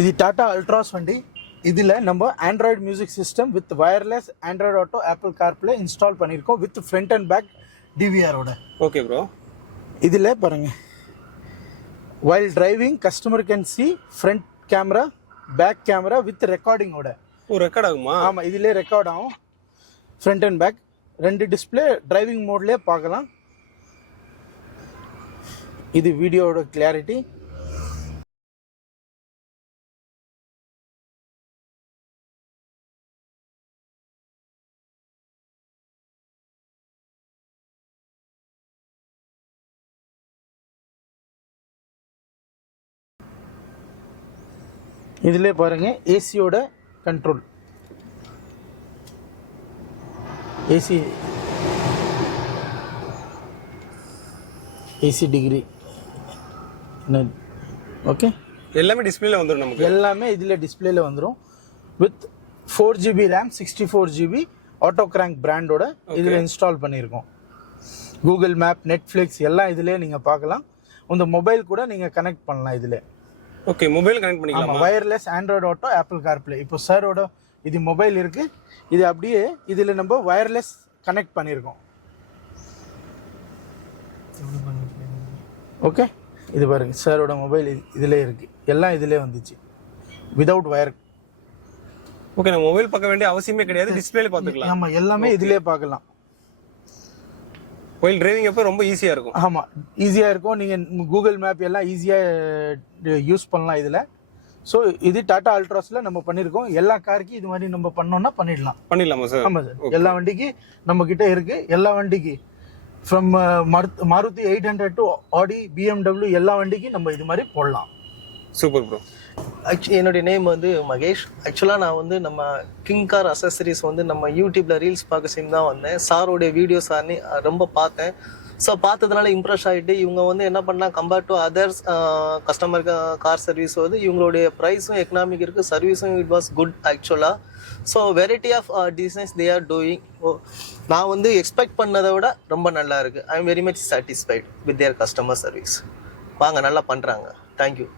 இது டாடா அல்ட்ராஸ் வண்டி. இதில் நம்ம Android music system with wireless Android Auto Apple CarPlay install பண்ணியிருக்கோம் வித் ஃப்ரண்ட் அண்ட் பேக் டிவிஆரோட. Okay bro. இதில் பாருங்கள், while driving customer can see front camera back camera with ரெக்கார்டிங்கோட. ரெக்கார்ட் ஆகுமா? ஆமாம், இதிலே ரெக்கார்ட் ஆகும். Front and back 2 display driving மோட்லேயே பார்க்கலாம். இது வீடியோவோட கிளாரிட்டி. இதிலே பாருங்கள் ஏசியோட கண்ட்ரோல். ஏசி டிகிரி ஓகே, எல்லாமே டிஸ்பிளேல வந்துடும். நமக்கு எல்லாமே இதில் டிஸ்பிளேல வந்துடும். With 4GB RAM 64GB auto crank பிராண்டோட இதில் இன்ஸ்டால் பண்ணியிருக்கோம். கூகுள் மேப், நெட்ஃப்ளிக்ஸ் எல்லாம் இதிலே நீங்கள் பார்க்கலாம். உங்க மொபைல் கூட நீங்கள் கனெக்ட் பண்ணலாம் இதில். ஓகே, மொபைல் கனெக்ட் பண்ணிக்கலாம். Wireless Android Auto Apple CarPlay. இப்போ சாரோட இது மொபைல் இருக்கு, இது அப்படியே இதில் நம்ம வயர்லெஸ் கனெக்ட் பண்ணியிருக்கோம். ஓகே, இது பாருங்க, சாரோட மொபைல் இதிலே இருக்கு, எல்லாம் இதிலே வந்துச்சு விதவுட் வயர். ஓகே, நம்ம மொபைல் பார்க்க வேண்டிய அவசியமே கிடையாது, டிஸ்பிளேல பார்த்துக்கலாம். ஆமாம், எல்லாமே இதிலே பார்க்கலாம். ஒயில் டிரைவிங் அப்போ ரொம்ப ஈஸியாக இருக்கும். ஆமாம், ஈஸியாக இருக்கும். நீங்கள் கூகுள் மேப் எல்லாம் ஈஸியாக யூஸ் பண்ணலாம் இதில். ஸோ இது டாடா அல்ட்ராஸில் நம்ம பண்ணியிருக்கோம். எல்லா காருக்கும் இது மாதிரி நம்ம பண்ணோம்னா பண்ணிடலாமா சார்? ஆமாம் சார், எல்லா வண்டிக்கு நம்ம கிட்ட இருக்குது. எல்லா வண்டிக்கு from Maruti 800 to Aadi, BMW எல்லா வண்டிக்கும் நம்ம இது மாதிரி போடலாம். Super bro. என்னுடைய நேம் வந்து மகேஷ். ஆக்சுவலாக நான் வந்து நம்ம கிங் கார் அசசரிஸ் வந்து நம்ம யூடியூப்ல ரீல்ஸ் பார்க்க சேர்ந்து தான் வந்தேன். சாரோடைய வீடியோஸ் ரொம்ப பார்த்தேன். ஸோ பார்த்ததுனால இம்ப்ரெஸ் ஆகிட்டு இவங்க வந்து என்ன பண்ணலாம், compared to others customer car service வந்து இவங்களுடைய ப்ரைஸும் எக்கனாமிக் இருக்குது, சர்வீஸும் இட் வாஸ் குட் ஆக்சுவலாக. So variety of designs they are doing. நான் வந்து எக்ஸ்பெக்ட் பண்ணதை விட ரொம்ப நல்லா இருக்குது. I am very much satisfied with their customer service. வாங்க, நல்லா பண்ணுறாங்க. தேங்க்யூ.